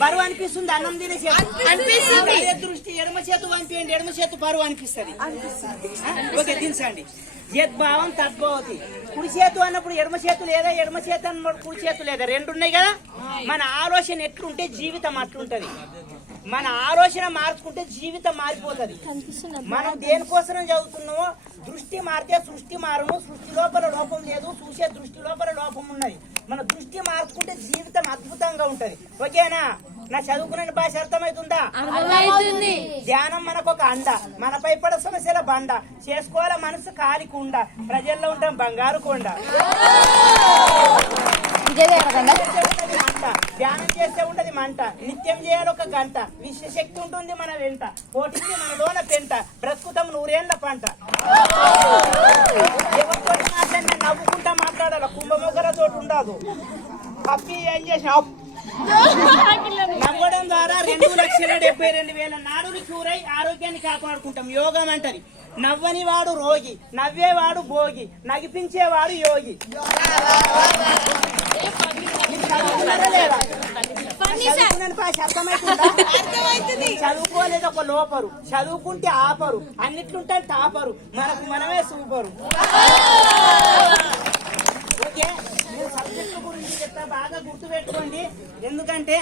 బరువు అనిపిస్తుంది అన్నం తినే చేతు. అనిపిస్తుంది. దృష్టి ఎడమ చేతు పంపించండి ఎడమ చేతు బరువు అనిపిస్తుంది. ఓకే దించండి. యద్భావం తద్భవతి. కుడి చేతు అన్నప్పుడు ఎడమ చేతు లేదా ఎడమ చేతు అన్నప్పుడు కుడి చేతు లేదా? రెండు ఉన్నాయి కదా? మన ఆలోచన ఎట్లుంటే జీవితం అట్లుంటది. మన ఆలోచన మార్చుకుంటే జీవితం మారిపోతుంది. మనం దేనికోసం చదువుతున్నామో దృష్టి మారితే సృష్టి మారును సృష్టి లోపల లోపం లేదు చూసే దృష్టి లోపల లోపం ఉన్నది. మన దృష్టి మార్చుకుంటే జీవితం అద్భుతంగా ఉంటది. ఓకేనా? నా చదువుకునే భాష అర్థమవుతుందా ధ్యానం మనకు ఒక అండ మనపై పడ సమస్యల బండ చేసుకోవాల మనసు కాలి కుండ ప్రజల్లో ఉంటాం బంగారు కొండ. ధ్యానం చేస్తే మంట. నిత్యం చేయాలి ఒక గంట. విశ్వశక్తి ఉంటుంది మన వెంట. పోటీకి మన లోన పెంట. బ్రతుకుతాం నూరేళ్ళ పంట. ఎవరితో మాట్లాడినా నవ్వుకుంటా మాట్లాడాలి? కుంభమొగలతో ఉండదు. పప్పి ఏం చేసిన నవ్వడం ద్వారా రెండు లక్షల డెబ్బై రెండు వేల నాడుని క్యూరై ఆరోగ్యాన్ని కాపాడుకుంటాం. యోగం అంటది. నవ్వని వాడు రోగి నవ్వేవాడు భోగి నగిపించేవాడు యోగి మీరు చదువుకున్నారా లేదా? చదువుకున్నాను భాష అర్థమవుతుందా? మీరు చదువుకోలేదు ఒక లోపరు. చదువుకుంటే ఆపరు. అన్నిట్లుంటే టాపరు. మనకు మనమే సూపరు. ఓకే? నేను సబ్జెక్టు గురించి చెప్తా బాగా గుర్తుపెట్టుకోండి. ఎందుకంటే